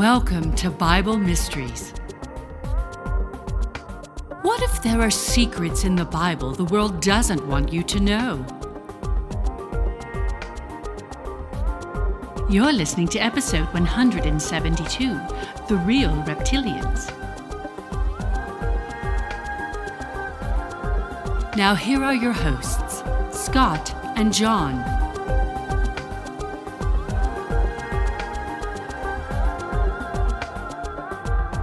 Welcome to Bible Mysteries. What if there are secrets in the Bible the world doesn't want you to know? You're listening to episode 172, The Real Reptilians. Now here are your hosts, Scott and John.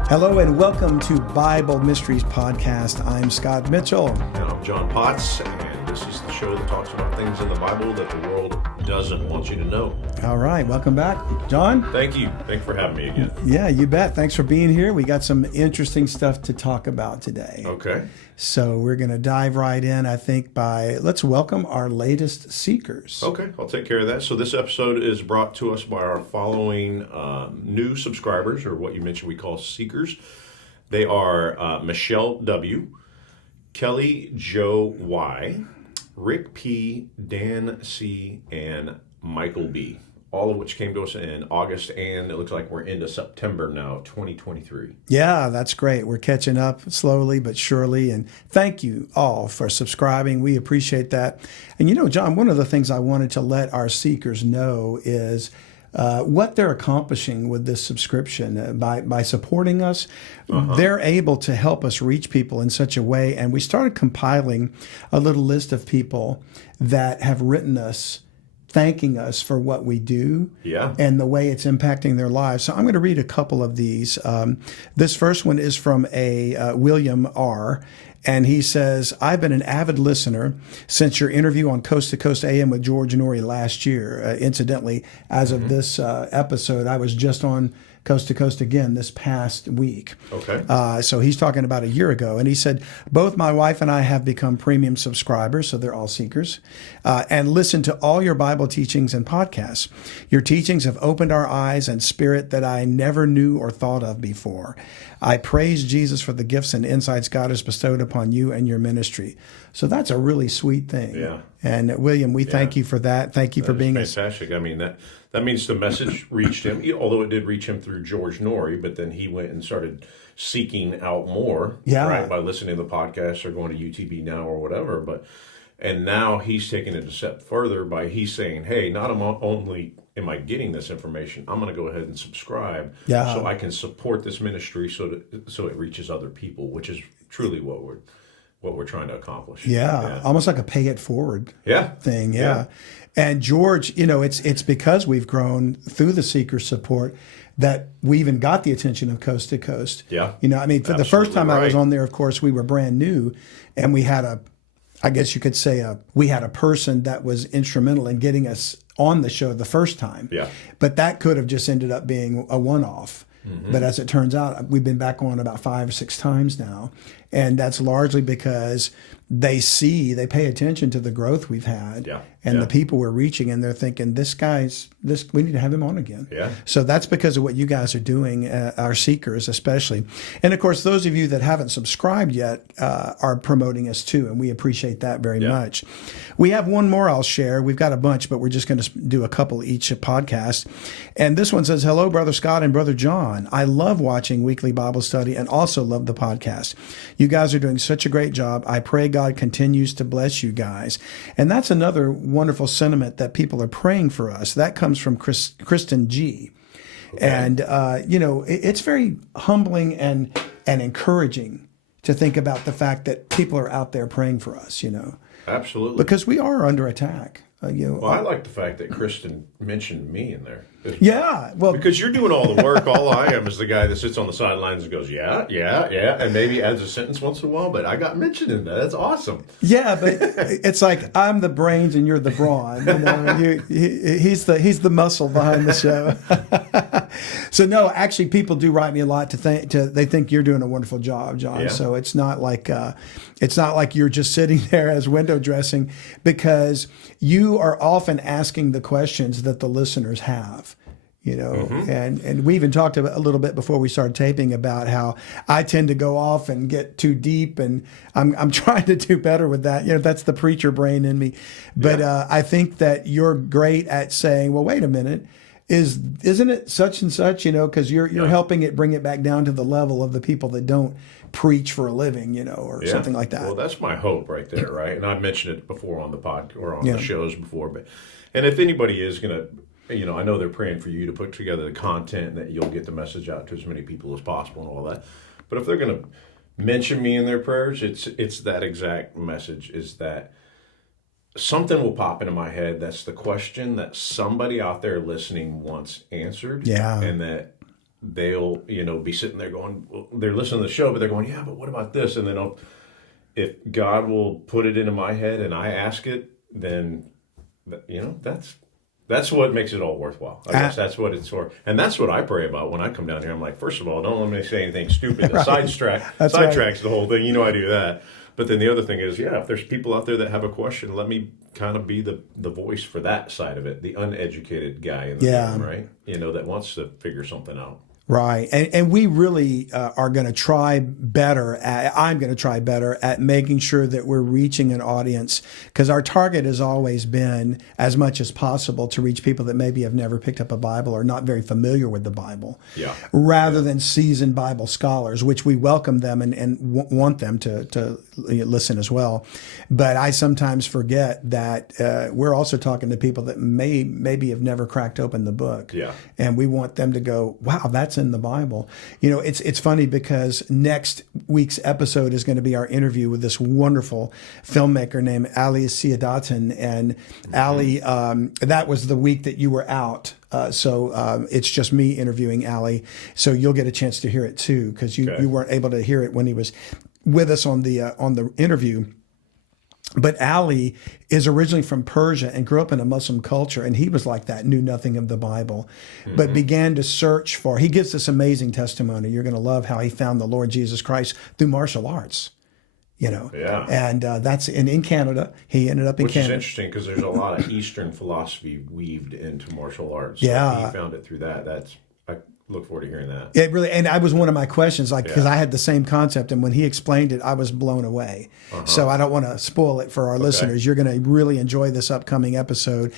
Hello and welcome to Bible Mysteries Podcast. I'm Scott Michell. And I'm John Potts, and this is the show that talks about things in the Bible that the world doesn't want you to know. All right, welcome back, John. Thank you. Thanks for having me again. Yeah, you bet. Thanks for being here. We got some interesting stuff to talk about today. Okay. So we're going to dive right in, I think, let's welcome our latest seekers. Okay, I'll take care of that. So this episode is brought to us by our following new subscribers, or what you mentioned we call seekers. They are Michelle W., Kelly Joe Y., Rick P., Dan C., and Michael B., all of which came to us in August, and it looks like we're into September now, 2023. Yeah, that's great. We're catching up slowly but surely, and thank you all for subscribing. We appreciate that. And you know, John, one of the things I wanted to let our seekers know is what they're accomplishing with this subscription. By supporting us, they're able to help us reach people in such a way. And we started compiling a little list of people that have written us thanking us for what we do and the way it's impacting their lives. So I'm going to read a couple of these. This first one is from a William R., and he says, I've been an avid listener since your interview on Coast to Coast AM with George Norrie last year. Incidentally, as of this episode, I was just on Coast to Coast again this past week. Okay. So he's talking about a year ago. And he said, both my wife and I have become premium subscribers, so they're all seekers, and listen to all your Bible teachings and podcasts. Your teachings have opened our eyes and spirit that I never knew or thought of before. I praise Jesus for the gifts and insights God has bestowed upon you and your ministry. So that's a really sweet thing. Yeah. And William, we thank you for that. Thank you for being fantastic. I mean, that means the message reached him, although it did reach him through George Norrie, but then he went and started seeking out more, right, by listening to the podcast or going to UTB Now or whatever. And now he's taking it a step further by he's saying, hey, not only am I getting this information, I'm going to go ahead and subscribe so I can support this ministry so it reaches other people, which is truly what we're trying to accomplish. Yeah, almost like a pay it forward thing. Yeah. And George, you know, it's because we've grown through the seeker support that we even got the attention of Coast to Coast. Yeah. You know, I mean, for the first time I was on there, of course, we were brand new, and we had I guess you could say we had a person that was instrumental in getting us on the show the first time. Yeah. But that could have just ended up being a one-off. Mm-hmm. But as it turns out, we've been back on about 5 or 6 times now. And that's largely because they pay attention to the growth we've had and the people we're reaching, and they're thinking, we need to have him on again. Yeah. So that's because of what you guys are doing, our seekers especially. And of course, those of you that haven't subscribed yet are promoting us too, and we appreciate that very much. We have one more I'll share. We've got a bunch, but we're just going to do a couple each podcast. And this one says, hello, Brother Scott and Brother John. I love watching weekly Bible study and also love the podcast. You guys are doing such a great job. I pray God continues to bless you guys. And that's another wonderful sentiment that people are praying for us. That comes from Kristen G. Okay. And, you know, it's very humbling and encouraging to think about the fact that people are out there praying for us, you know. Absolutely. Because we are under attack. Well, I like the fact that Kristen mentioned me in there. Yeah, well, because you're doing all the work. All I am is the guy that sits on the sidelines and goes, yeah, and maybe adds a sentence once in a while. But I got mentioned in that. That's awesome. Yeah, but it's like I'm the brains and you're the brawn. You know, he's the muscle behind the show. So no, actually, people do write me a lot they think you're doing a wonderful job, John. Yeah. So it's not like you're just sitting there as window dressing, because you are often asking the questions that the listeners have. You know, and we even talked a little bit before we started taping about how I tend to go off and get too deep, and I'm trying to do better with that. You know, that's the preacher brain in me. But I think that you're great at saying, well, wait a minute. isn't it such and such, because you're helping it bring it back down to the level of the people that don't preach for a living, or something like that. Well, that's my hope right there, right? And I've mentioned it before on the pod or on the shows before, and if anybody is going to, I know they're praying for you to put together the content and that you'll get the message out to as many people as possible and all that. But if they're going to mention me in their prayers, it's that exact message, is that something will pop into my head. That's the question that somebody out there listening wants answered. Yeah. And that they'll, be sitting there going, well, they're listening to the show, but they're going, yeah, but what about this? And then if God will put it into my head and I ask it, then, that's what makes it all worthwhile. I guess that's what it's for. And that's what I pray about when I come down here. I'm like, first of all, don't let me say anything stupid that sidetracks the whole thing. I do that. But then the other thing is, if there's people out there that have a question, let me kind of be the voice for that side of it, the uneducated guy in the room, right? That wants to figure something out. Right. And we really are going to try better. I'm going to try better at making sure that we're reaching an audience, because our target has always been, as much as possible, to reach people that maybe have never picked up a Bible or not very familiar with the Bible, rather than seasoned Bible scholars, which we welcome them and want them to listen as well. But I sometimes forget that we're also talking to people that maybe have never cracked open the book. Yeah. And we want them to go, wow, that's in the Bible. It's funny because next week's episode is going to be our interview with this wonderful filmmaker named Ali Siadatin. And Ali, that was the week that you were out. So it's just me interviewing Ali. So you'll get a chance to hear it too, because you weren't able to hear it when he was with us on the interview. But Ali is originally from Persia and grew up in a Muslim culture, and he was like that, knew nothing of the Bible, but began to search for. He gives this amazing testimony. You're going to love how he found the Lord Jesus Christ through martial arts. And that's in Canada. He ended up in Canada. Which is interesting, because there's a lot of Eastern philosophy weaved into martial arts. So he found it through that. I look forward to hearing that. It really, and that was one of my questions, because I had the same concept, and when he explained it, I was blown away. So I don't want to spoil it for our listeners. You're going to really enjoy this upcoming episode.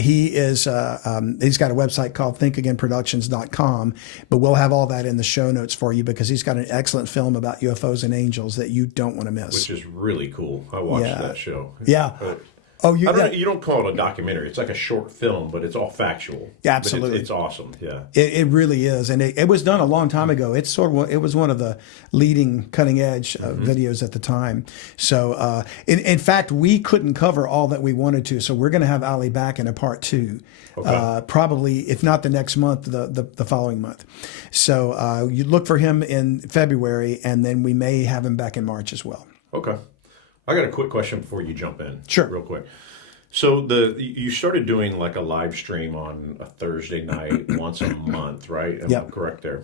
He's got a website called thinkagainproductions.com, but we'll have all that in the show notes for you, because he's got an excellent film about UFOs and angels that you don't want to miss. Which is really cool. I watched that show. Yeah. You don't call it a documentary. It's like a short film, but it's all factual. Yeah, absolutely. It's awesome. Yeah. It really is. And it was done a long time ago. It was one of the leading cutting edge videos at the time. So, in fact, we couldn't cover all that we wanted to. So we're going to have Ali back in a part 2. Probably, if not the next month, the following month. So you look for him in February, and then we may have him back in March as well. Okay. I got a quick question before you jump in. Sure. Real quick. So you started doing like a live stream on a Thursday night once a month, right? Am I correct there?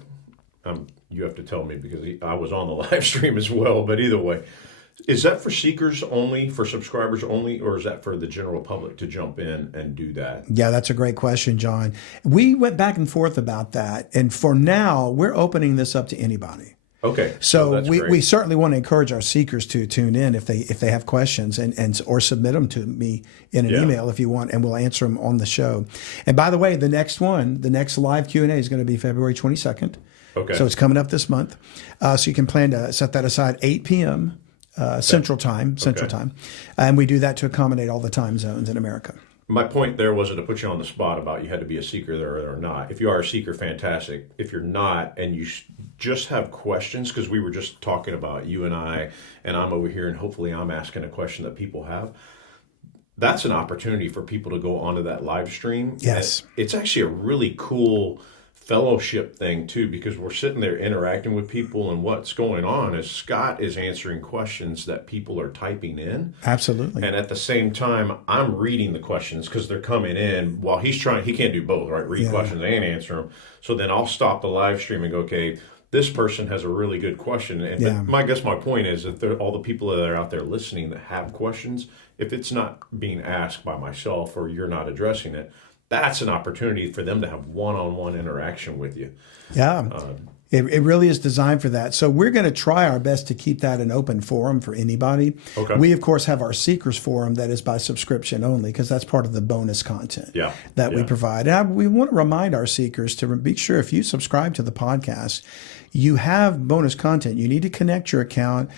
You have to tell me, because I was on the live stream as well. But either way, is that for seekers only, for subscribers only, or is that for the general public to jump in and do that? Yeah, that's a great question, John. We went back and forth about that. And for now, we're opening this up to anybody. Okay. So we certainly want to encourage our seekers to tune in if they have questions and or submit them to me in an email if you want, and we'll answer them on the show. And by the way, the next live Q&A is going to be February 22nd. Okay. So it's coming up this month. So you can plan to set that aside 8 p.m. Central Time. And we do that to accommodate all the time zones in America. My point there wasn't to put you on the spot about you had to be a seeker there or not. If you are a seeker, fantastic. If you're not, and you just have questions, because we were just talking about you and I'm over here, and hopefully I'm asking a question that people have. That's an opportunity for people to go onto that live stream. Yes. And it's actually a really cool fellowship thing too, because we're sitting there interacting with people, and what's going on is Scott is answering questions that people are typing in. Absolutely. And at the same time, I'm reading the questions, because they're coming in while he can't do both, right? Read questions and answer them. So then I'll stop the live stream and go, okay, this person has a really good question. And I guess my point is that all the people that are out there listening that have questions, if it's not being asked by myself or you're not addressing it, that's an opportunity for them to have one-on-one interaction with you. Yeah. It really is designed for that. So we're going to try our best to keep that an open forum for anybody. Okay. We, of course, have our Seekers Forum that is by subscription only because that's part of the bonus content that we provide. And we want to remind our seekers to be sure if you subscribe to the podcast, you have bonus content. You need to connect your account,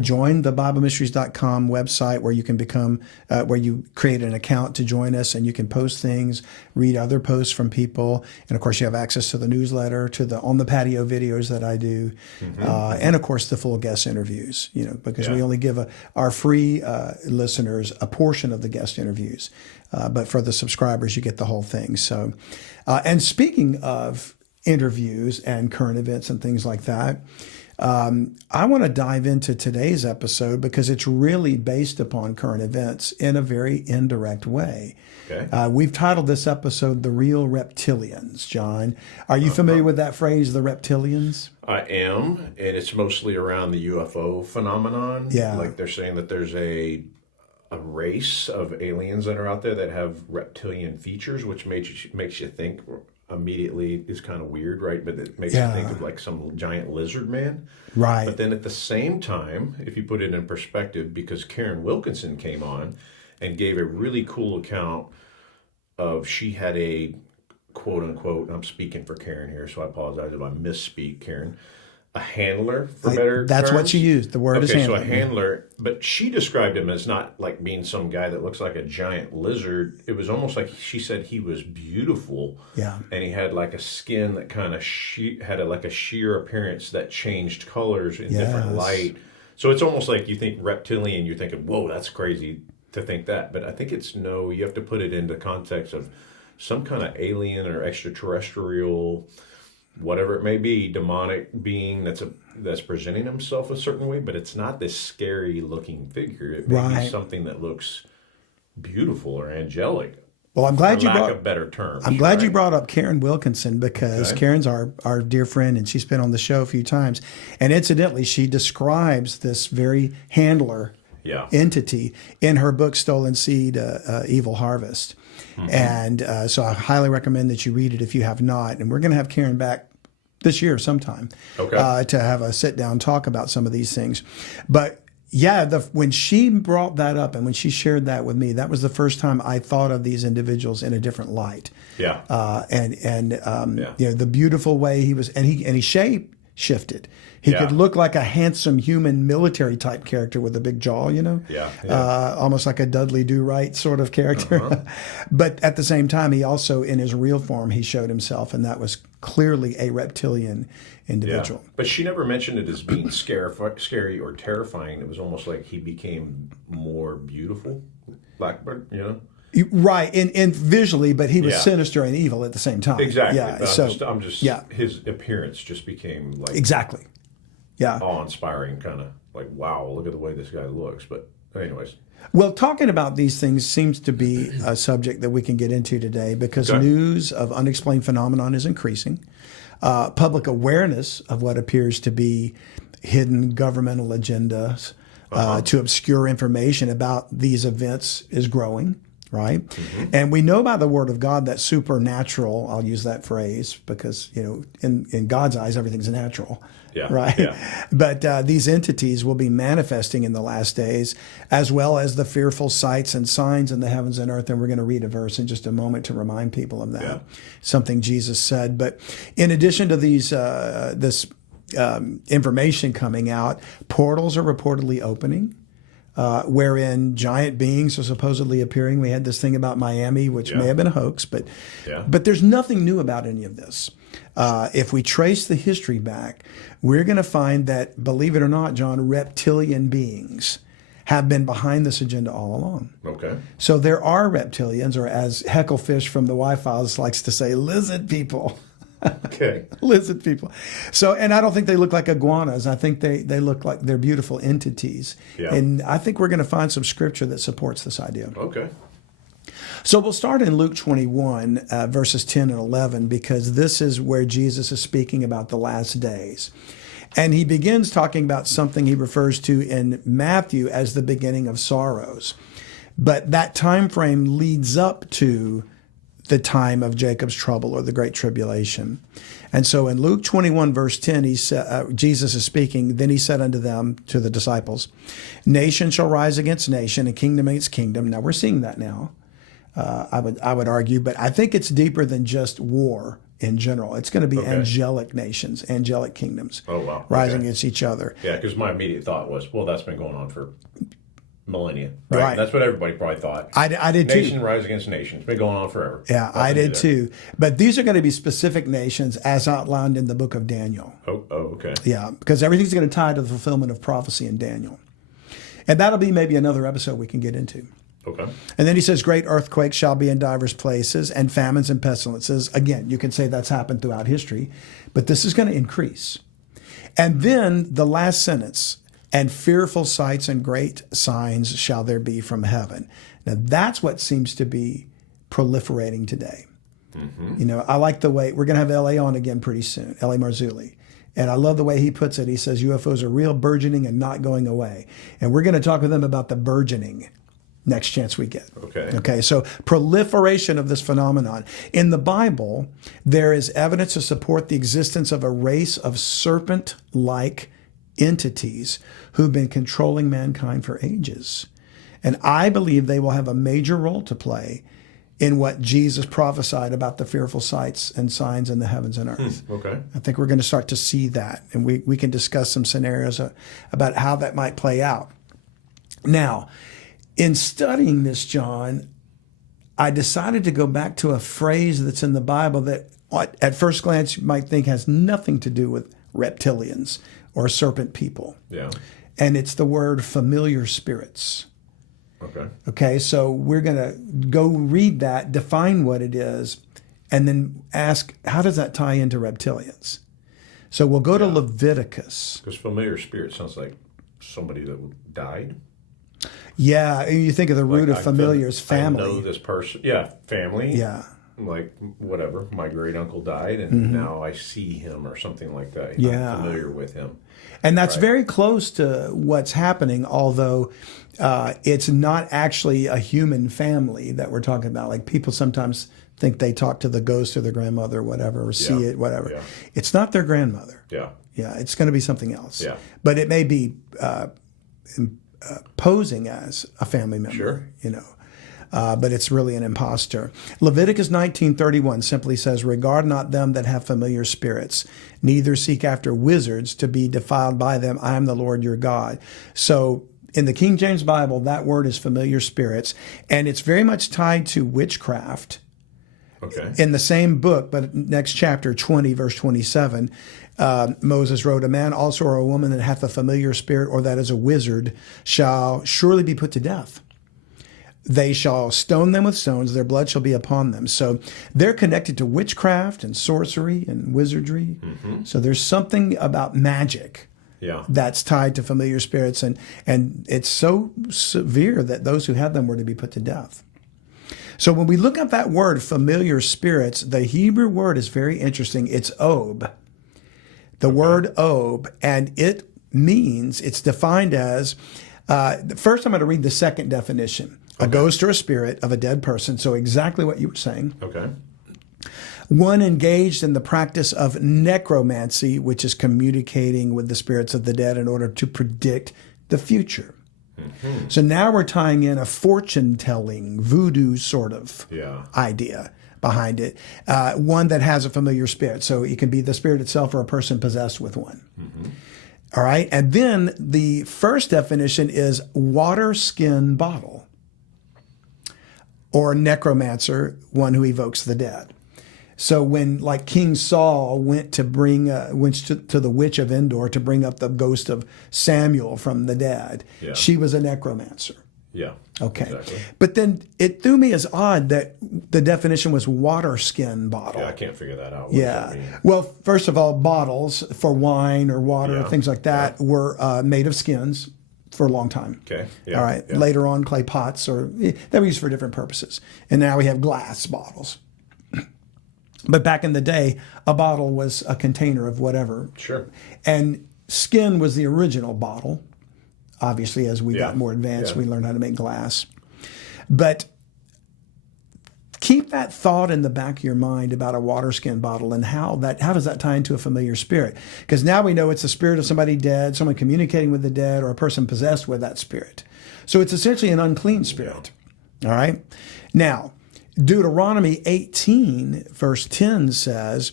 join the BibleMysteries.com website where you can become, where you create an account to join us and you can post things, read other posts from people. And of course, you have access to the newsletter, to the On the Patio videos that I do, and of course, the full guest interviews, because we only give our free listeners a portion of the guest interviews. But for the subscribers, you get the whole thing. So, and speaking of interviews and current events and things like that, I want to dive into today's episode because it's really based upon current events in a very indirect way. Okay. We've titled this episode The Real Reptilians. John, are you familiar with that phrase, the Reptilians? I am, and it's mostly around the UFO phenomenon. Yeah. Like they're saying that there's a race of aliens that are out there that have reptilian features, which makes you think immediately is kind of weird, right? But it makes you think of like some giant lizard man. Right. But then at the same time, if you put it in perspective, because Karen Wilkinson came on and gave a really cool account of, she had a quote unquote, I'm speaking for Karen here, so I apologize if I misspeak, Karen, a handler, for better That's terms. what she used. The word is handler. So a handler, but she described him as not like being some guy that looks like a giant lizard. It was almost like she said he was beautiful. Yeah. And he had like a skin that kind of had like a sheer appearance that changed colors in different light. So it's almost like you think reptilian, you're thinking, whoa, that's crazy to think that. But I think you have to put it into context of some kind of alien or extraterrestrial, whatever it may be, demonic being that's presenting himself a certain way, but it's not this scary looking figure. It may be something that looks beautiful or angelic. Well, I'm glad you brought of better terms. I'm glad you brought up Karen Wilkinson because Karen's our dear friend and she's been on the show a few times. And incidentally, she describes this very handler entity in her book Stolen Seed, Evil Harvest. And so I highly recommend that you read it if you have not. And we're going to have Karen back this year sometime to have a sit-down talk about some of these things. But when she brought that up and when she shared that with me, that was the first time I thought of these individuals in a different light. Yeah. The beautiful way he was, and he shape shifted. He could look like a handsome human military type character with a big jaw, almost like a Dudley Do-Right sort of character. But at the same time, he also, in his real form, he showed himself, and that was clearly a reptilian individual. Yeah. But she never mentioned it as being scary or terrifying. It was almost like he became more beautiful, Blackbird, Right, in visually, but he was sinister and evil at the same time. Exactly. Yeah. I'm just his appearance just became like awe-inspiring, kind of like, wow, look at the way this guy looks. But anyways. Well, talking about these things seems to be a subject that we can get into today because news of unexplained phenomenon is increasing. Public awareness of what appears to be hidden governmental agendas to obscure information about these events is growing. Right. And we know by the word of God that supernatural, I'll use that phrase because, in God's eyes, everything's natural. Yeah. Right. Yeah. But these entities will be manifesting in the last days, as well as the fearful sights and signs in the heavens and earth. And we're going to read a verse in just a moment to remind people of that, something Jesus said. But in addition to this information coming out, portals are reportedly opening. Wherein giant beings are supposedly appearing. We had this thing about Miami, which may have been a hoax, but there's nothing new about any of this. If we trace the history back, we're going to find that, believe it or not, John, reptilian beings have been behind this agenda all along. Okay. So there are reptilians, or as Hecklefish from the Y-Files likes to say, lizard people. Okay. Lizard people. So, and I don't think they look like iguanas. I think they look like they're beautiful entities. Yeah. And I think we're going to find some scripture that supports this idea. Okay. So we'll start in Luke 21, verses 10 and 11, because this is where Jesus is speaking about the last days. And he begins talking about something he refers to in Matthew as the beginning of sorrows. But that time frame leads up to the time of Jacob's trouble or the Great Tribulation. And so in Luke 21, verse 10, Jesus is speaking. Then he said unto them, to the disciples, nation shall rise against nation and kingdom against kingdom. Now we're seeing that now, I would argue, but I think it's deeper than just war in general. It's going to be angelic nations, angelic kingdoms rising against each other. Yeah, because my immediate thought was, well, that's been going on for millennia, right? That's what everybody probably thought. I did too. Nation rise against nation. It's been going on forever. Yeah, I did too. But these are going to be specific nations as outlined in the book of Daniel. Oh, okay. Yeah, because everything's going to tie to the fulfillment of prophecy in Daniel. And that'll be maybe another episode we can get into. Okay. And then he says, great earthquakes shall be in divers places, and famines and pestilences. Again, you can say that's happened throughout history, but this is going to increase. And then the last sentence, and fearful sights and great signs shall there be from heaven. Now, that's what seems to be proliferating today. Mm-hmm. You know, I like the way, we're going to have L.A. on again pretty soon, L.A. Marzulli. And I love the way he puts it. He says UFOs are real, burgeoning, and not going away. And we're going to talk with him about the burgeoning next chance we get. Okay, so proliferation of this phenomenon. In the Bible, there is evidence to support the existence of a race of serpent-like entities who've been controlling mankind for ages. And I believe they will have a major role to play in what Jesus prophesied about the fearful sights and signs in the heavens and earth. I think we're going to start to see that, and we can discuss some scenarios about how that might play out. Now, in studying this, John, I decided to go back to a phrase that's in the Bible that at first glance you might think has nothing to do with reptilians or serpent people. Yeah. And it's the word familiar spirits. Okay, so we're going to go read that, define what it is, and then ask, how does that tie into reptilians? So we'll go to Leviticus. Because familiar spirit sounds like somebody that died. Yeah, and you think of the root of familiar as family. I know this person. Yeah, family. Yeah. Like, whatever, my great uncle died, and now I see him or something like that. I'm familiar with him. And that's very close to what's happening, although it's not actually a human family that we're talking about. Like, people sometimes think they talk to the ghost or the grandmother or whatever, or see it, whatever. Yeah. It's not their grandmother. Yeah. Yeah, it's going to be something else. Yeah. But it may be posing as a family member, you know. But it's really an imposter. Leviticus 19:31 simply says, regard not them that have familiar spirits, neither seek after wizards to be defiled by them. I am the Lord your God. So in the King James Bible, that word is familiar spirits, and it's very much tied to witchcraft. In the same book, but next chapter, 20, verse 27, Moses wrote, a man also or a woman that hath a familiar spirit, or that is a wizard, shall surely be put to death. They shall stone them with stones, their blood shall be upon them. So they're connected to witchcraft and sorcery and wizardry. So there's something about magic that's tied to familiar spirits, and it's so severe that those who had them were to be put to death. So when we look at that word, familiar spirits, the Hebrew word is very interesting. It's ob. The word ob, and it means, it's defined as, first I'm going to read the second definition. A ghost or a spirit of a dead person. So exactly what you were saying. One engaged in the practice of necromancy, which is communicating with the spirits of the dead in order to predict the future. So now we're tying in a fortune-telling, voodoo sort of idea behind it. One that has a familiar spirit. So it can be the spirit itself or a person possessed with one. All right. And then the first definition is water skin bottle, or necromancer, one who evokes the dead. So when, like, King Saul went to bring went to the witch of Endor to bring up the ghost of Samuel from the dead, she was a necromancer. Okay. But then it threw me as odd that the definition was water skin bottle. I can't figure that out. What does that mean? Well, first of all, bottles for wine or water, things like that, were made of skins for a long time. All right. Later on, clay pots, or they were used for different purposes. And now we have glass bottles. But back in the day, a bottle was a container of whatever. And skin was the original bottle. Obviously, as we got more advanced, we learned how to make glass. But keep that thought in the back of your mind about a water skin bottle and how does that tie into a familiar spirit? Because now we know it's the spirit of somebody dead, someone communicating with the dead, or a person possessed with that spirit. So it's essentially an unclean spirit. All right. Now, Deuteronomy 18, verse 10 says,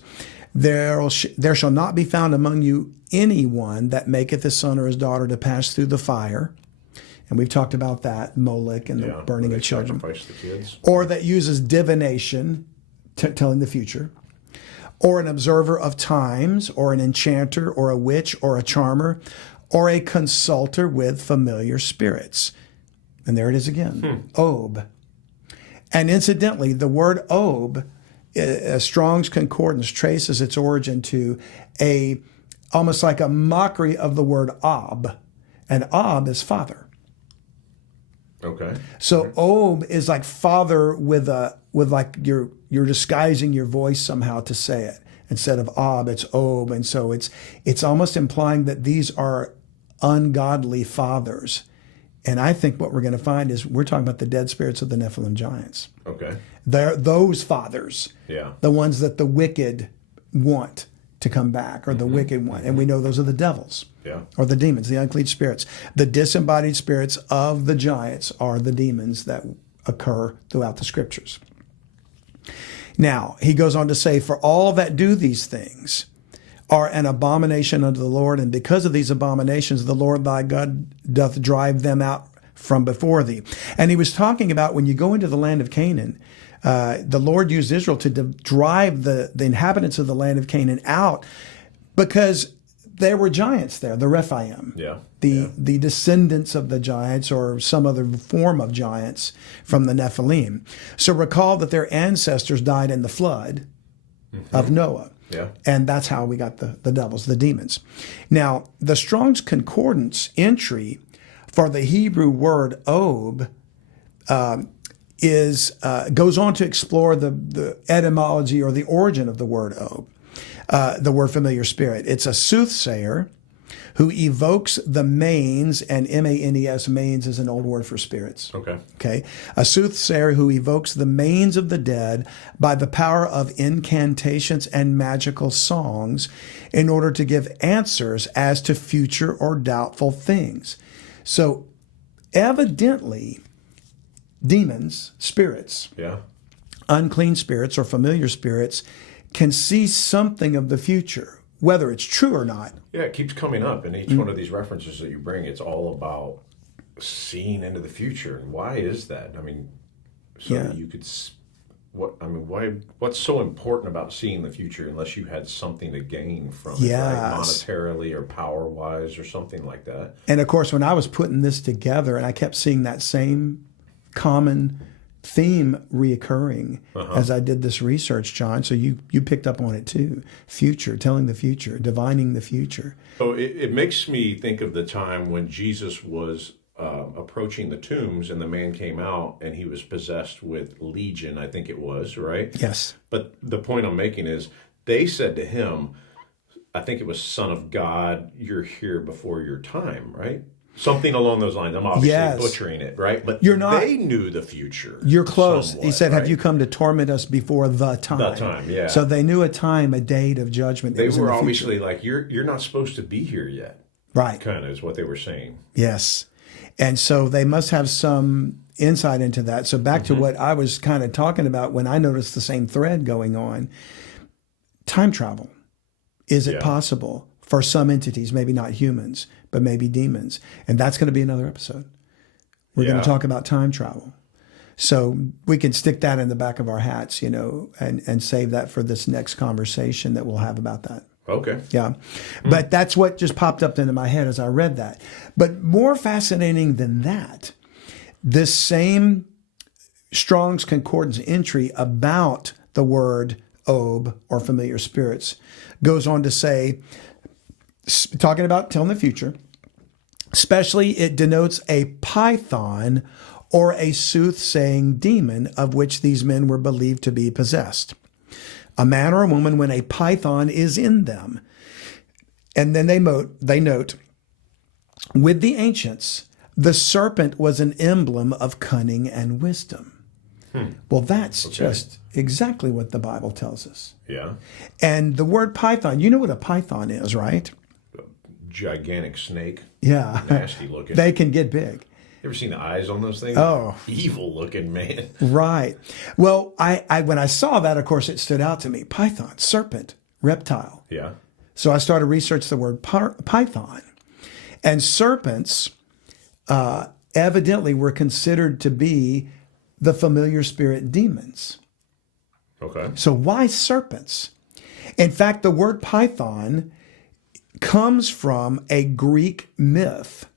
there shall not be found among you anyone that maketh his son or his daughter to pass through the fire. And we've talked about that, Molech and the burning of children. Sacrifice the kids. Or that uses divination, telling the future. Or an observer of times, or an enchanter, or a witch, or a charmer, or a consulter with familiar spirits. And there it is again, Ob. And incidentally, the word Ob, Strong's Concordance traces its origin to almost like a mockery of the word Ab. And Ab is father. Okay. So Ob is like father with like you're disguising your voice somehow to say it. Instead of Ab, it's Ob. And so it's almost implying that these are ungodly fathers. And I think what we're going to find is we're talking about the dead spirits of the Nephilim giants. Okay. They're those fathers. Yeah. The ones that the wicked want to come back, or the wicked one. And we know those are the devils. Yeah. Or the demons, the unclean spirits. The disembodied spirits of the giants are the demons that occur throughout the scriptures. Now, he goes on to say, for all that do these things are an abomination unto the Lord, and because of these abominations, the Lord thy God doth drive them out from before thee. And he was talking about when you go into the land of Canaan, the Lord used Israel to drive the inhabitants of the land of Canaan out because there were giants there, the Rephaim, the descendants of the giants or some other form of giants from the Nephilim. So recall that their ancestors died in the flood of Noah. Yeah. And that's how we got the devils, the demons. Now, the Strong's Concordance entry for the Hebrew word Ob goes on to explore the etymology or the origin of the word Ob, the word familiar spirit. It's a soothsayer who evokes the manes, and manes, manes is an old word for spirits. Okay. A soothsayer who evokes the manes of the dead by the power of incantations and magical songs in order to give answers as to future or doubtful things. So evidently, demons, spirits, unclean spirits or familiar spirits can see something of the future, whether it's true or not. Yeah, it keeps coming up in each one of these references that you bring. It's all about seeing into the future. And why is that? I mean, you could, what's so important about seeing the future unless you had something to gain from it, right? Monetarily or power-wise or something like that. And of course, when I was putting this together and I kept seeing that same common theme reoccurring as I did this research, John. So you picked up on it too. Future, telling the future, divining the future. So it makes me think of the time when Jesus was approaching the tombs and the man came out and he was possessed with legion, I think it was, right? Yes. But the point I'm making is they said to him, I think it was Son of God, you're here before your time, right? Something along those lines. I'm obviously butchering it, right? But they knew the future. You're close. Somewhat, he said, have you come to torment us before the time? The time, yeah. So they knew a time, a date of judgment. They were obviously like, you're not supposed to be here yet. Right. Kind of is what they were saying. Yes. And so they must have some insight into that. So back to what I was kind of talking about when I noticed the same thread going on. Time travel. Is it possible for some entities, maybe not humans, but maybe demons? And that's going to be another episode. We're going to talk about time travel. So we can stick that in the back of our hats, and save that for this next conversation that we'll have about that. Okay. Yeah. But that's what just popped up into my head as I read that. But more fascinating than that, this same Strong's Concordance entry about the word Ob or familiar spirits goes on to say, talking about telling the future, especially it denotes a python or a soothsaying demon of which these men were believed to be possessed. A man or a woman when a python is in them. And then they note, with the ancients, the serpent was an emblem of cunning and wisdom. Well, that's just exactly what the Bible tells us. Yeah. And the word python, you know what a python is, right? Gigantic snake. Yeah. Nasty looking. They can get big. You ever seen the eyes on those things? Oh. Evil looking, man. Right. Well, I when I saw that, of course, it stood out to me. Python, serpent, reptile. Yeah. So I started to research the word python. And serpents evidently were considered to be the familiar spirit demons. Okay. So why serpents? In fact, the word python comes from a Greek myth.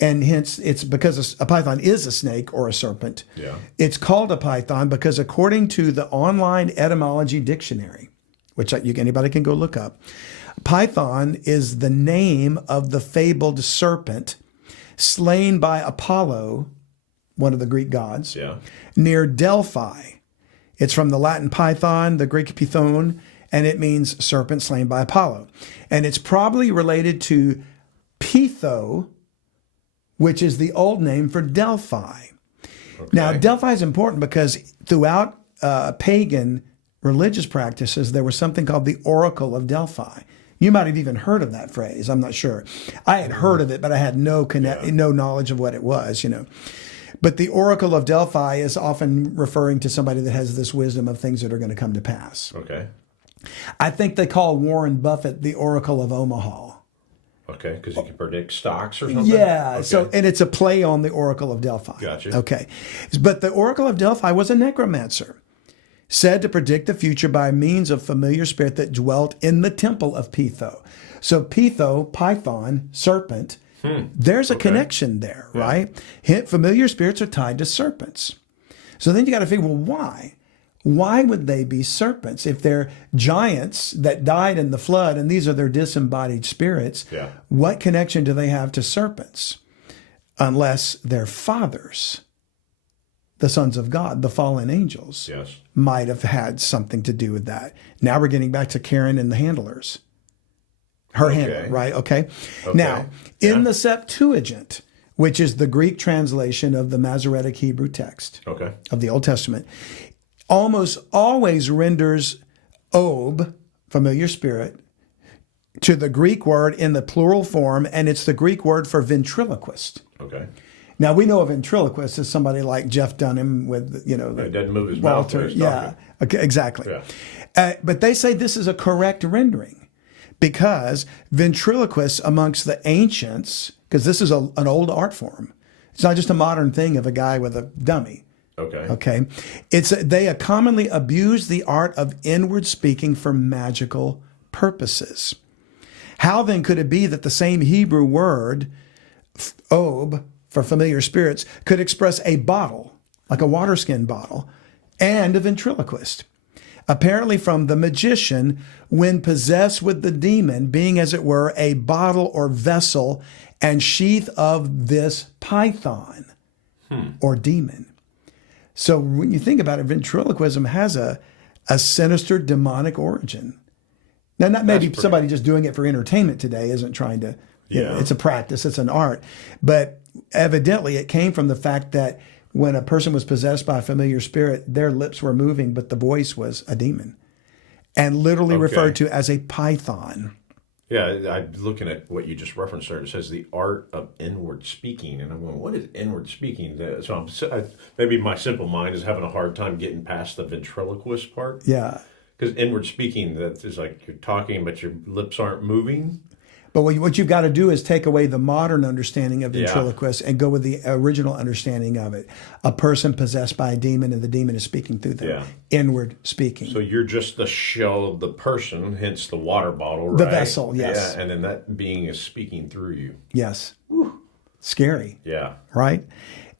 And hence, it's because a python is a snake or a serpent. Yeah. It's called a python because according to the online etymology dictionary, which anybody can go look up, python is the name of the fabled serpent slain by Apollo, one of the Greek gods, near Delphi. It's from the Latin python, the Greek python, and it means serpent slain by Apollo. And it's probably related to Pytho, which is the old name for Delphi. Okay. Now, Delphi is important because throughout pagan religious practices, there was something called the Oracle of Delphi. You might have even heard of that phrase. I'm not sure. I had heard of it, but I had no knowledge of what it was, But the Oracle of Delphi is often referring to somebody that has this wisdom of things that are going to come to pass. Okay. I think they call Warren Buffett the Oracle of Omaha. Okay, because you can predict stocks or something? Yeah, okay. And it's a play on the Oracle of Delphi. Gotcha. Okay. But the Oracle of Delphi was a necromancer, said to predict the future by means of familiar spirit that dwelt in the temple of Pytho. So Pytho, python, serpent, there's a connection there, right? Familiar spirits are tied to serpents. So then you got to figure, well, why? Why would they be serpents? If they're giants that died in the flood and these are their disembodied spirits, what connection do they have to serpents? Unless their fathers, the sons of God, the fallen angels, might have had something to do with that. Now we're getting back to Karen and the handlers. Her handler, right? Okay. Now, in the Septuagint, which is the Greek translation of the Masoretic Hebrew text of the Old Testament, almost always renders ob, familiar spirit, to the Greek word in the plural form, and it's the Greek word for ventriloquist. Okay. Now, we know a ventriloquist as somebody like Jeff Dunham with, he doesn't move his Walter. mouth. Yeah, okay, exactly. But they say this is a correct rendering because ventriloquists amongst the ancients, because this is an old art form. It's not just a modern thing of a guy with a dummy. Okay. They commonly abuse the art of inward speaking for magical purposes. How then could it be that the same Hebrew word, ob, for familiar spirits, could express a bottle, like a water skin bottle, and a ventriloquist? Apparently from the magician, when possessed with the demon, being as it were a bottle or vessel and sheath of this python or demon. So when you think about it, ventriloquism has a sinister demonic origin. Now, not maybe somebody just doing it for entertainment today isn't trying to, it's a practice, it's an art. But evidently it came from the fact that when a person was possessed by a familiar spirit, their lips were moving, but the voice was a demon. And literally referred to as a python. Yeah, I'm looking at what you just referenced there. It says the art of inward speaking. And I'm going, what is inward speaking? So maybe my simple mind is having a hard time getting past the ventriloquist part. Yeah. Because inward speaking, that is like you're talking, but your lips aren't moving. But what you've got to do is take away the modern understanding of ventriloquist and go with the original understanding of it. A person possessed by a demon and the demon is speaking through them. Inward speaking. So you're just the shell of the person, hence the water bottle, right? The vessel, yes. Yeah, and then that being is speaking through you. Yes. Whew. Scary. Yeah. Right?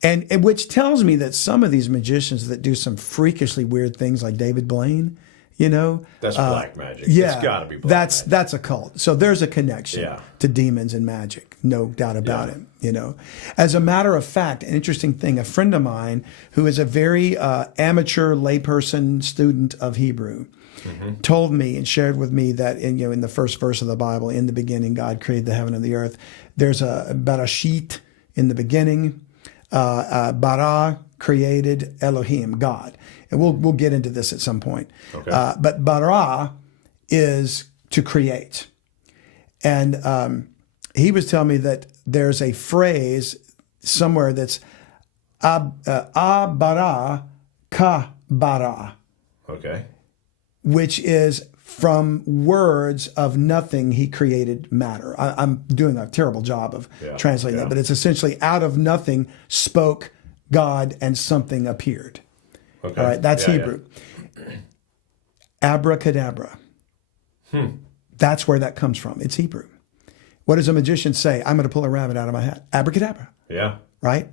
And which tells me that some of these magicians that do some freakishly weird things like David Blaine, that's black magic. Yeah, it's got to be black magic. That's a cult. So there's a connection to demons and magic, no doubt about it. As a matter of fact, an interesting thing, a friend of mine who is a very amateur layperson student of Hebrew told me and shared with me that in the first verse of the Bible, in the beginning God created the heaven and the earth. There's about a sheet in the beginning, Bara, created, Elohim, God. And we'll get into this at some point. Okay. But bara is to create. And he was telling me that there's a phrase somewhere that's abara ka bara. Okay. Which is from words of nothing he created matter. I'm doing a terrible job of translating that, but it's essentially out of nothing spoke God and something appeared. Okay. All right, that's Hebrew. Yeah. Abracadabra. That's where that comes from. It's Hebrew. What does a magician say? I'm going to pull a rabbit out of my hat. Abracadabra. Yeah. Right?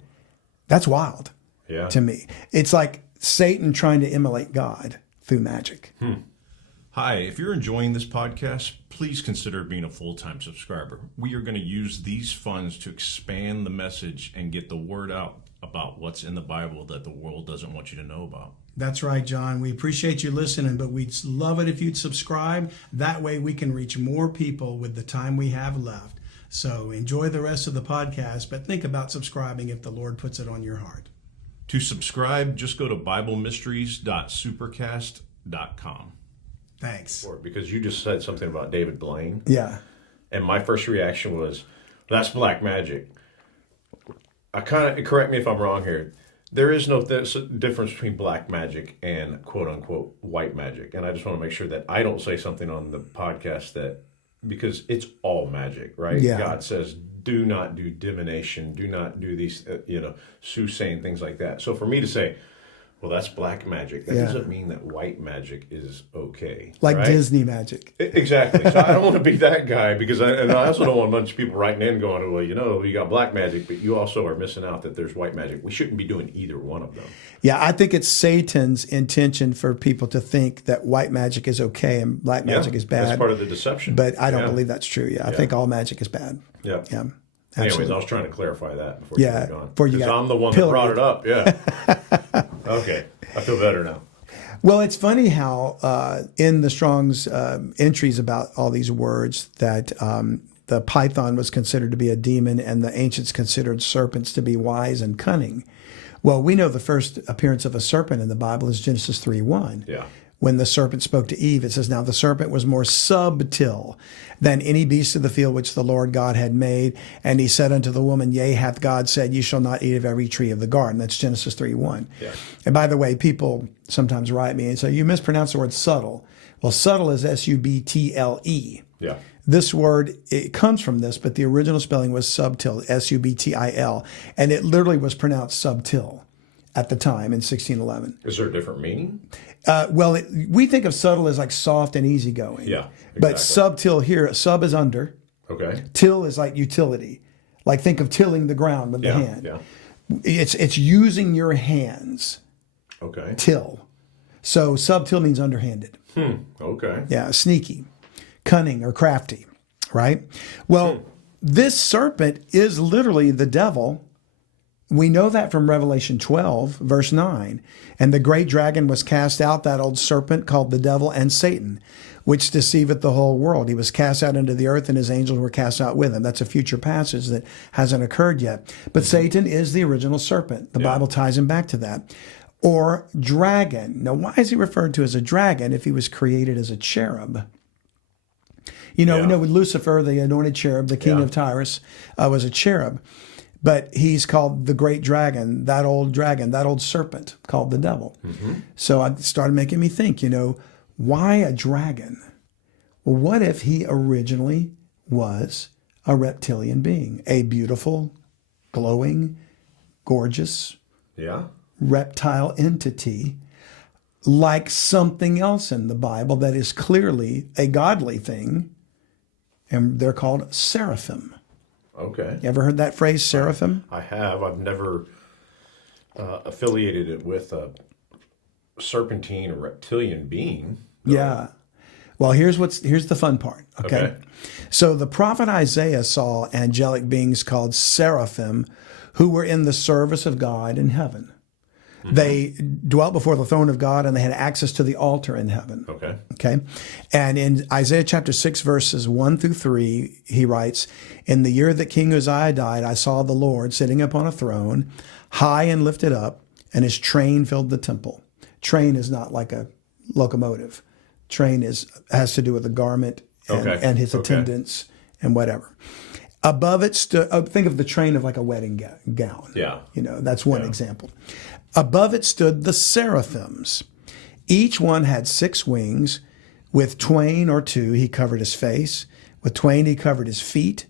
That's wild to me. It's like Satan trying to emulate God through magic. Hi, if you're enjoying this podcast, please consider being a full-time subscriber. We are going to use these funds to expand the message and get the word out about what's in the Bible that the world doesn't want you to know about. That's right, John. We appreciate you listening, but we'd love it if you'd subscribe. That way we can reach more people with the time we have left. So enjoy the rest of the podcast, but think about subscribing if the Lord puts it on your heart. To subscribe, just go to BibleMysteries.supercast.com. Thanks. Because you just said something about David Blaine. Yeah. And my first reaction was, that's black magic. Correct me if I'm wrong here. There is no difference between black magic and quote unquote white magic. And I just want to make sure that I don't say something on the podcast because it's all magic, right? Yeah. God says, do not do divination, do not do these, soothsaying, things like that. So for me to say, well, that's black magic, that doesn't mean that white magic is okay. Like right? Disney magic. Exactly. So I don't want to be that guy because I also don't want a bunch of people writing in going, well, you got black magic, but you also are missing out that there's white magic. We shouldn't be doing either one of them. Yeah, I think it's Satan's intention for people to think that white magic is okay and black magic is bad. That's part of the deception. But I don't believe that's true. I think all magic is bad. Yeah. Yeah. Anyways, Absolutely. I was trying to clarify that before you got gone. Before you got I'm the one that brought it up. Yeah. Okay. I feel better now. Well, it's funny how in the Strong's entries about all these words that the python was considered to be a demon and the ancients considered serpents to be wise and cunning. Well, we know the first appearance of a serpent in the Bible is Genesis 3:1. Yeah. When the serpent spoke to Eve, it says, now the serpent was more subtle than any beast of the field which the Lord God had made. And he said unto the woman, yea, hath God said, you shall not eat of every tree of the garden. That's Genesis 3:1. Yeah. And by the way, people sometimes write me and say, you mispronounce the word subtle. Well, subtle is S-U-B-T-L-E. Yeah. This word, it comes from this, but the original spelling was subtil, S-U-B-T-I-L. And it literally was pronounced subtil at the time in 1611. Is there a different meaning? Well, we think of subtle as like soft and easygoing. Yeah, exactly. But subtil here, sub is under. Okay. Till is like utility. Like think of tilling the ground with the hand. Yeah. It's using your hands. Okay. Till. So subtil means underhanded. Okay. Yeah, sneaky, cunning, or crafty, right? Well, this serpent is literally the devil. We know that from Revelation 12, verse 9. And the great dragon was cast out, that old serpent called the devil and Satan, which deceiveth the whole world. He was cast out into the earth, and his angels were cast out with him. That's a future passage that hasn't occurred yet. But Satan is the original serpent. The Bible ties him back to that. Or dragon. Now, why is he referred to as a dragon if he was created as a cherub? We know with Lucifer, the anointed cherub, the king of Tyrus, was a cherub. But he's called the great dragon, that old serpent called the devil. So it started making me think, why a dragon? Well, what if he originally was a reptilian being, a beautiful, glowing, gorgeous reptile entity, like something else in the Bible that is clearly a godly thing, and they're called seraphim. Okay. You ever heard that phrase, seraphim? I have. I've never affiliated it with a serpentine or reptilian being. Yeah. Well, here's the fun part. Okay. So the prophet Isaiah saw angelic beings called seraphim who were in the service of God in heaven. They dwelt before the throne of God, and they had access to the altar in heaven. Okay. And in Isaiah chapter 6, verses 1 through 3, he writes, in the year that King Uzziah died, I saw the Lord sitting upon a throne, high and lifted up, and his train filled the temple. Train is not like a locomotive. Train has to do with the garment and his attendants and whatever. Above it stood, think of the train of like a wedding gown. Yeah. That's one example. Above it stood the seraphims. Each one had 6 wings. With twain or two he covered his face. With twain he covered his feet.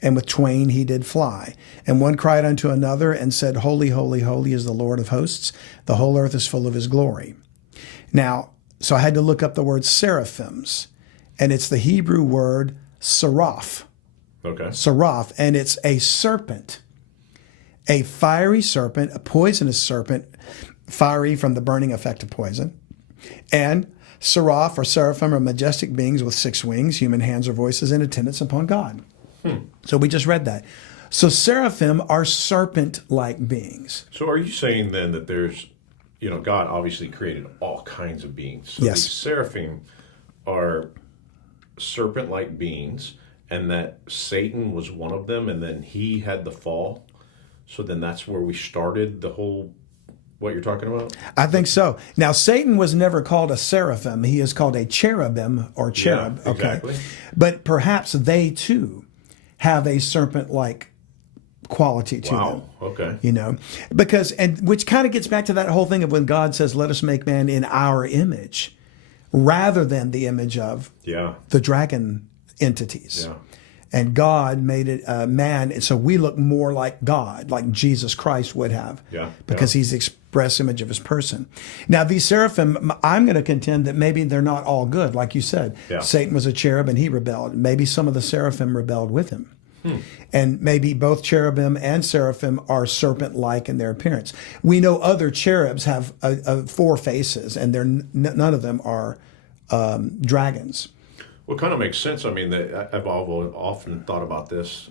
And with twain he did fly. And one cried unto another and said, Holy, holy, holy is the Lord of hosts. The whole earth is full of his glory. Now, so I had to look up the word seraphims. And it's the Hebrew word seraph. Okay. Seraph, and it's a serpent, a fiery serpent, a poisonous serpent, fiery from the burning effect of poison. And seraph or seraphim are majestic beings with 6 wings, human hands or voices, and attendance upon God. So we just read that. So seraphim are serpent-like beings. So are you saying then that there's, God obviously created all kinds of beings. So yes. These seraphim are serpent-like beings, and that Satan was one of them, and then he had the fall. So then that's where we started the whole, what you're talking about? I think so. Now, Satan was never called a seraphim. He is called a cherubim or cherub. Yeah, exactly. Okay. But perhaps they too have a serpent-like quality to them. Wow. Okay. Because, and which kind of gets back to that whole thing of when God says, let us make man in our image, rather than the image of the dragon entities. Yeah. And God made it man, and so we look more like God, like Jesus Christ would have, because he's the express image of his person. Now, these seraphim, I'm going to contend that maybe they're not all good, like you said. Yeah. Satan was a cherub and he rebelled. Maybe some of the seraphim rebelled with him. And maybe both cherubim and seraphim are serpent-like in their appearance. We know other cherubs have 4 faces, and none of them are dragons. Well, it kind of makes sense. I mean, I've often thought about this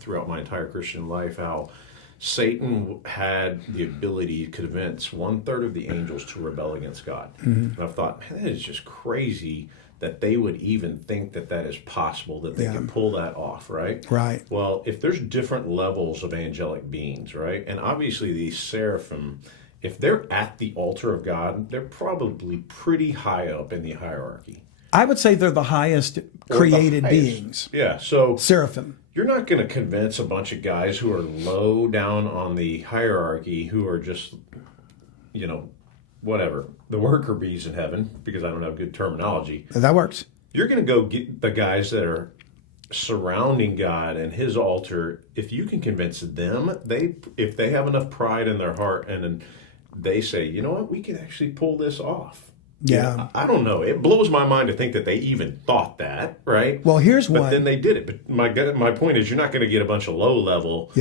throughout my entire Christian life, how Satan had the ability to convince 1/3 of the angels to rebel against God. And I've thought, man, that is just crazy that they would even think that is possible, that they can pull that off, right? Right. Well, if there's different levels of angelic beings, right? And obviously these seraphim, if they're at the altar of God, they're probably pretty high up in the hierarchy. I would say they're the highest created beings. Yeah, so Seraphim. You're not going to convince a bunch of guys who are low down on the hierarchy, who are just, whatever, the worker bees in heaven, because I don't have good terminology. That works. You're going to go get the guys that are surrounding God and his altar. If you can convince them, if they have enough pride in their heart and they say, you know what, we can actually pull this off. Yeah. I don't know. It blows my mind to think that they even thought that, right? Well, here's one. But then they did it. But my point is, you're not going to get a bunch of low-level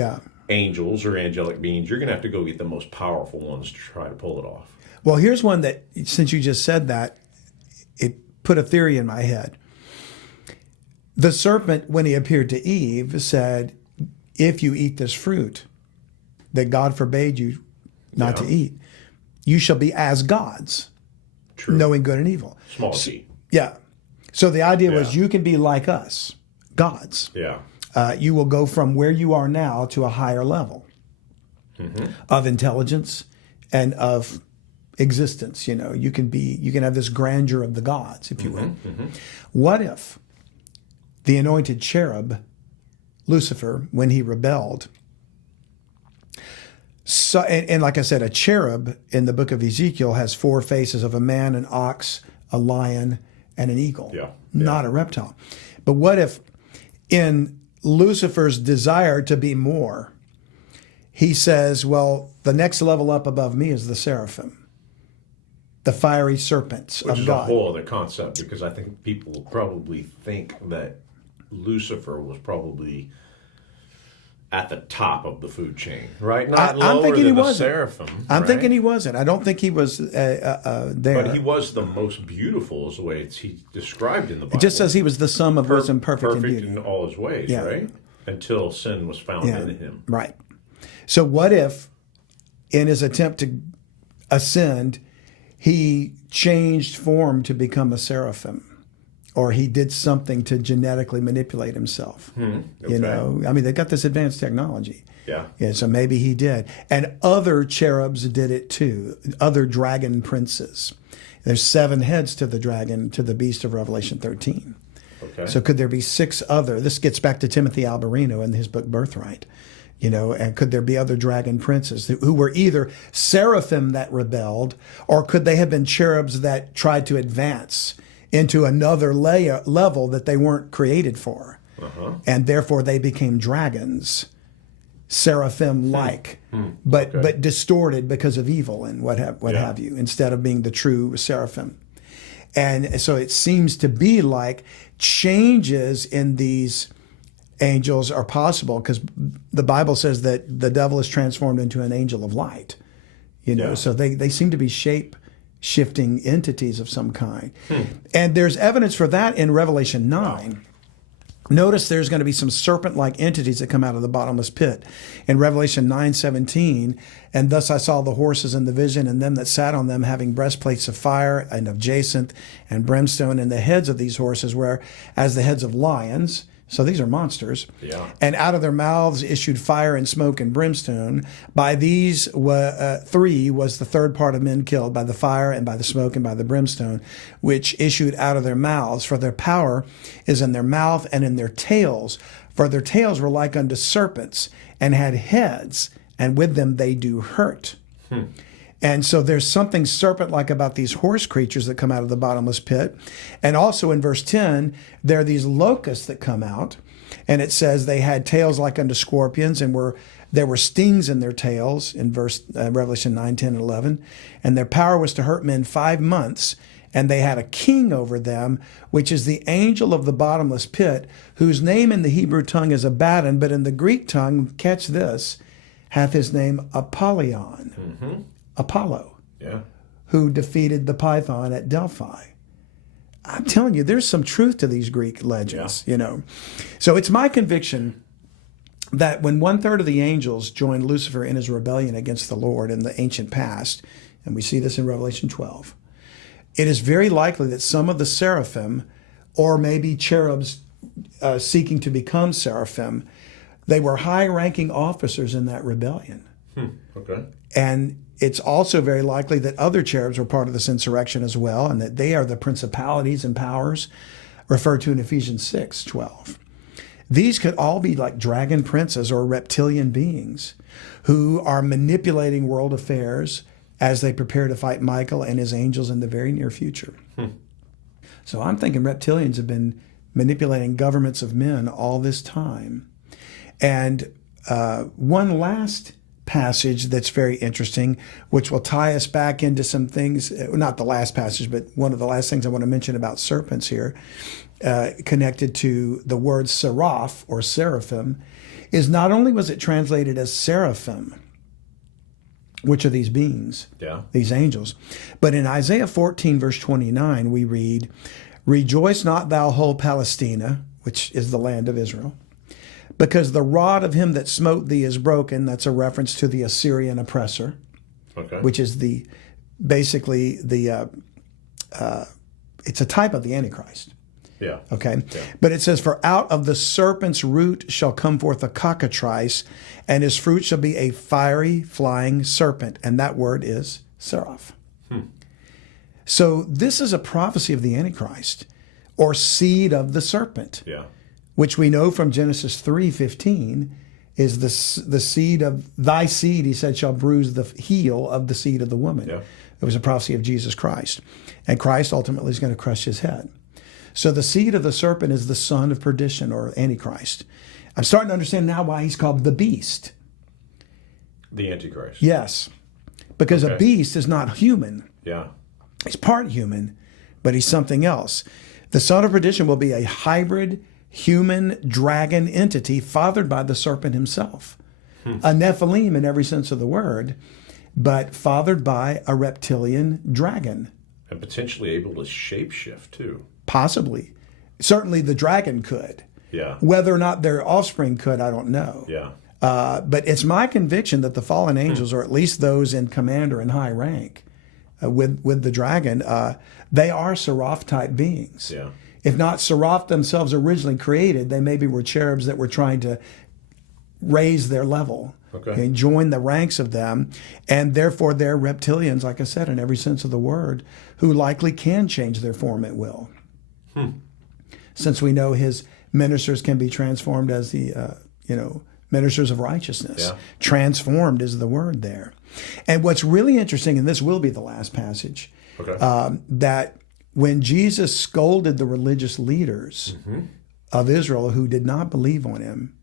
angels or angelic beings. You're going to have to go get the most powerful ones to try to pull it off. Well, here's one that, since you just said that, it put a theory in my head. The serpent, when he appeared to Eve, said, if you eat this fruit that God forbade you not to eat, you shall be as gods. True. Knowing good and evil. Small g. Yeah. So the idea was you can be like us, gods. Yeah. You will go from where you are now to a higher level of intelligence and of existence. You can have this grandeur of the gods, if you will. What if the anointed cherub, Lucifer, when he rebelled, so, and like I said, a cherub in the book of Ezekiel has 4 faces of a man, an ox, a lion, and an eagle. Not a reptile. But what if in Lucifer's desire to be more, he says, well, the next level up above me is the seraphim, the fiery serpents of God. Which is a whole other concept, because I think people will probably think that Lucifer was probably at the top of the food chain, right? Not lower than the seraphim. I'm thinking he wasn't. I don't think he was there. But he was the most beautiful, is the way he's described in the Bible. It just says he was the sum of wisdom, perfect in beauty. Perfect in all his ways, right? Until sin was found in him. Right. So what if, in his attempt to ascend, he changed form to become a seraphim? Or he did something to genetically manipulate himself. I mean, they've got this advanced technology. Yeah, so maybe he did. And other cherubs did it too, other dragon princes. There's 7 heads to the dragon, to the beast of Revelation 13. Okay. So could there be 6 other? This gets back to Timothy Alberino in his book Birthright. And could there be other dragon princes who were either seraphim that rebelled, or could they have been cherubs that tried to advance into another level that they weren't created for? And therefore they became dragons, seraphim-like, but distorted because of evil and what have you, instead of being the true seraphim. And so it seems to be like changes in these angels are possible, because the Bible says that the devil is transformed into an angel of light. So they seem to be shape-shifting entities of some kind. And there's evidence for that in Revelation 9. Wow. Notice there's going to be some serpent-like entities that come out of the bottomless pit. In Revelation 9:17, and thus I saw the horses in the vision, and them that sat on them having breastplates of fire and of jacinth and brimstone, and the heads of these horses were as the heads of lions. So these are monsters. Yeah. And out of their mouths issued fire and smoke and brimstone. By these 3 was the third part of men killed, by the fire and by the smoke and by the brimstone, which issued out of their mouths. For their power is in their mouth and in their tails. For their tails were like unto serpents, and had heads, and with them they do hurt. And so there's something serpent-like about these horse creatures that come out of the bottomless pit. And also in verse 10, there are these locusts that come out. And it says they had tails like unto scorpions, and there were stings in their tails in Revelation 9, 10, and 11. And their power was to hurt men 5 months. And they had a king over them, which is the angel of the bottomless pit, whose name in the Hebrew tongue is Abaddon, but in the Greek tongue, catch this, hath his name Apollyon. Apollo, who defeated the Python at Delphi. I'm telling you, there's some truth to these Greek legends, So it's my conviction that when 1/3 of the angels joined Lucifer in his rebellion against the Lord in the ancient past, and we see this in Revelation 12, it is very likely that some of the seraphim, or maybe cherubs seeking to become seraphim, they were high-ranking officers in that rebellion. Okay. And it's also very likely that other cherubs were part of this insurrection as well, and that they are the principalities and powers referred to in Ephesians 6:12. These could all be like dragon princes or reptilian beings who are manipulating world affairs as they prepare to fight Michael and his angels in the very near future. So I'm thinking reptilians have been manipulating governments of men all this time. And one last passage that's very interesting, which will tie us back into some things, not the last passage, but one of the last things I want to mention about serpents here, connected to the word seraph or seraphim, is not only was it translated as seraphim, which are these beings, these angels, but in Isaiah 14, verse 29, we read, "Rejoice not thou whole Palestina," which is the land of Israel, "because the rod of him that smote thee is broken." That's a reference to the Assyrian oppressor, which is basically it's a type of the Antichrist. Okay. But it says, "For out of the serpent's root shall come forth a cockatrice, and his fruit shall be a fiery flying serpent." And that word is seraph. So this is a prophecy of the Antichrist, or seed of the serpent. Which we know from Genesis 3:15 is the seed of thy seed, he said, shall bruise the heel of the seed of the woman. It was a prophecy of Jesus Christ. And Christ ultimately is going to crush his head. So the seed of the serpent is the son of perdition, or Antichrist. I'm starting to understand now why he's called the beast. The Antichrist. Yes. Because a beast is not human. He's part human, but he's something else. The son of perdition will be a hybrid human dragon entity fathered by the serpent himself. A Nephilim in every sense of the word, but fathered by a reptilian dragon. And potentially able to shapeshift too. Possibly. Certainly the dragon could. Whether or not their offspring could, I don't know. But it's my conviction that the fallen angels, or at least those in command or in high rank with the dragon, they are seraph-type beings. If not seraph themselves originally created, they maybe were cherubs that were trying to raise their level. Okay. And join the ranks of them, and therefore they're reptilians, like I said, in every sense of the word, who likely can change their form at will. Since we know his ministers can be transformed as the, ministers of righteousness. Yeah. Transformed is the word there. And what's really interesting, and this will be the last passage, that when Jesus scolded the religious leaders of Israel who did not believe on him,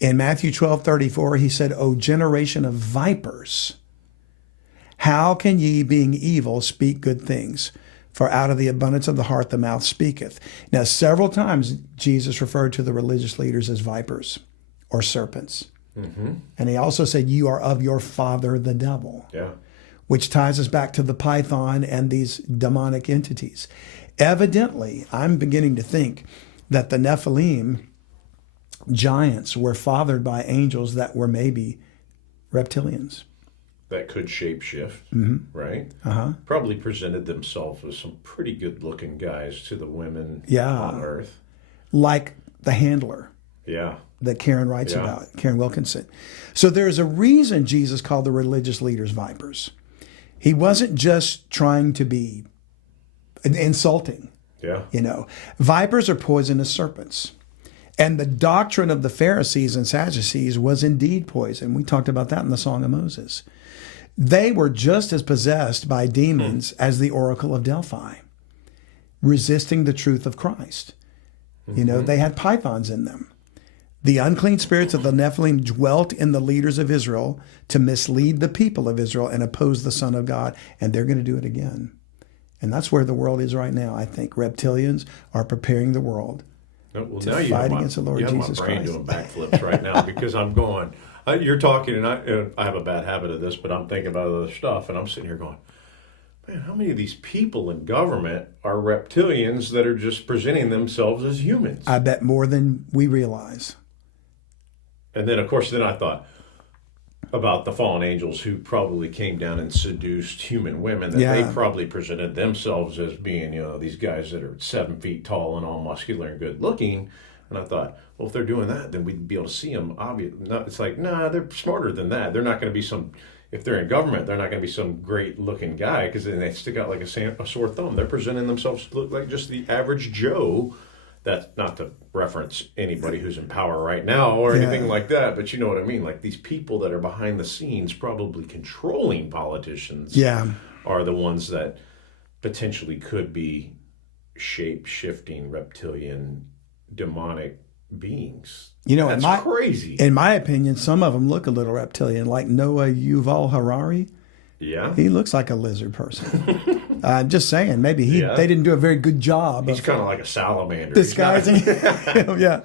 in Matthew 12:34, he said, O generation of vipers, how can ye, being evil, speak good things? For out of the abundance of the heart the mouth speaketh. Now, several times Jesus referred to the religious leaders as vipers or serpents. And he also said, you are of your father the devil. Yeah. Which ties us back to the python and these demonic entities. Evidently, I'm beginning to think that the Nephilim giants were fathered by angels that were maybe reptilians. That could shapeshift, right? Probably presented themselves as some pretty good-looking guys to the women on Earth. Like the handler. Yeah. That Karen writes about, Karen Wilkinson. So there's a reason Jesus called the religious leaders vipers. He wasn't just trying to be insulting. Yeah. Vipers are poisonous serpents. And the doctrine of the Pharisees and Sadducees was indeed poison. We talked about that in the Song of Moses. They were just as possessed by demons as the Oracle of Delphi, resisting the truth of Christ. They had pythons in them. The unclean spirits of the Nephilim dwelt in the leaders of Israel to mislead the people of Israel and oppose the Son of God. And they're going to do it again. And that's where the world is right now. I think reptilians are preparing the world to fight against the Lord Jesus Christ. You have my brain doing backflips right now because I'm going, you're talking, and I have a bad habit of this, but I'm thinking about other stuff, and I'm sitting here going, man, how many of these people in government are reptilians that are just presenting themselves as humans? I bet more than we realize. And then, of course, I thought about the fallen angels who probably came down and seduced human women, that they probably presented themselves as being, these guys that are 7 feet tall and all muscular and good looking. And I thought, well, if they're doing that, then we'd be able to see them. It's like, nah, they're smarter than that. They're not going to be if they're in government, they're not going to be some great looking guy because then they stick out like a sore thumb. They're presenting themselves to look like just the average Joe. That's not to reference anybody who's in power right now or anything like that, but you know what I mean? Like these people that are behind the scenes probably controlling politicians are the ones that potentially could be shape-shifting reptilian demonic beings. That's crazy. In my opinion, some of them look a little reptilian, like Noah Yuval Harari. Yeah. He looks like a lizard person. I'm just saying, maybe they didn't do a very good job. He's kind of like a salamander. Disguising. Yeah.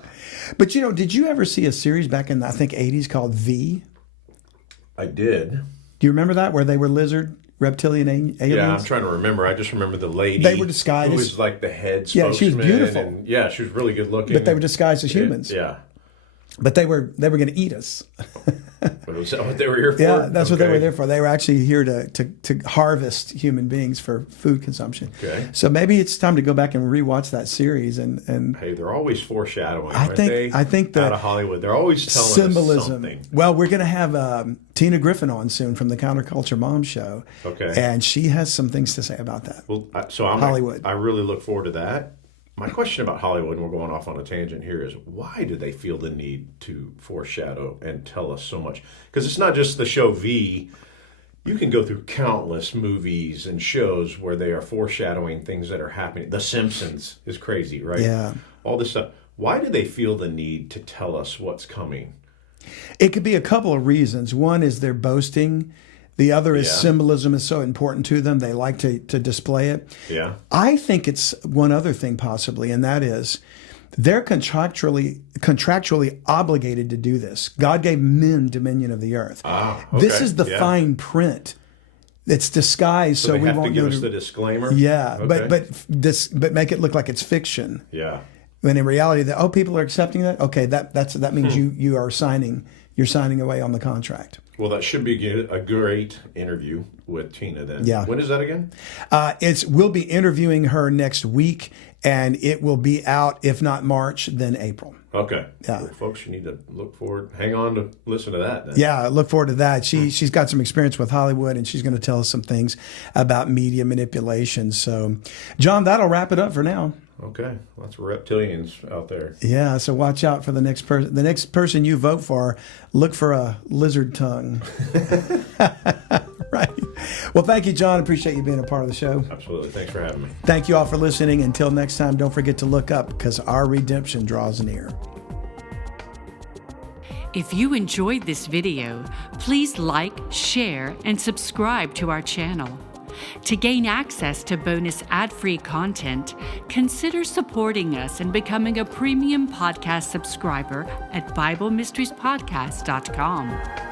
But, did you ever see a series back in, I think, 80s called V? I did. Do you remember that, where they were reptilian aliens? Yeah, I'm trying to remember. I just remember the lady. They were disguised. Who was like the head spokesman. Yeah, she was beautiful. And, she was really good looking. But they were disguised as humans. Yeah. But they were going to eat us. Was that what they were here for? Yeah, that's what they were there for. They were actually here to harvest human beings for food consumption. Okay. So maybe it's time to go back and rewatch that series and hey, they're always foreshadowing. I think out of Hollywood, they're always telling symbolism. us something. Well, we're going to have Tina Griffin on soon from the Counterculture Mom Show. Okay. And she has some things to say about that. Well, Hollywood. I really look forward to that. My question about Hollywood, and we're going off on a tangent here, is why do they feel the need to foreshadow and tell us so much? Because it's not just the show V. You can go through countless movies and shows where they are foreshadowing things that are happening. The Simpsons is crazy, right? Yeah. All this stuff. Why do they feel the need to tell us what's coming? It could be a couple of reasons. One is they're boasting. The other is symbolism is so important to them. They like to display it. Yeah. I think it's one other thing possibly, and that is they're contractually obligated to do this. God gave men dominion of the earth. Ah, okay. This is the fine print. It's disguised so we have won't to give us the disclaimer. Yeah, okay. but make it look like it's fiction. Yeah. When in reality, people are accepting that. Okay, that means you are signing you're signing away on the contract. Well, that should be a great interview with Tina then. Yeah. When is that again? We'll be interviewing her next week, and it will be out, if not March, then April. Okay. Yeah. Well, folks, you need to look forward. Hang on to listen to that then. Yeah, look forward to that. She's got some experience with Hollywood, and she's going to tell us some things about media manipulation. So, John, that'll wrap it up for now. Okay, lots of reptilians out there. Yeah, so watch out for the next person. The next person you vote for, look for a lizard tongue. Right. Well, thank you, John. Appreciate you being a part of the show. Absolutely. Thanks for having me. Thank you all for listening. Until next time, don't forget to look up, because our redemption draws near. If you enjoyed this video, please like, share, and subscribe to our channel. To gain access to bonus ad-free content, consider supporting us and becoming a premium podcast subscriber at BibleMysteriesPodcast.com.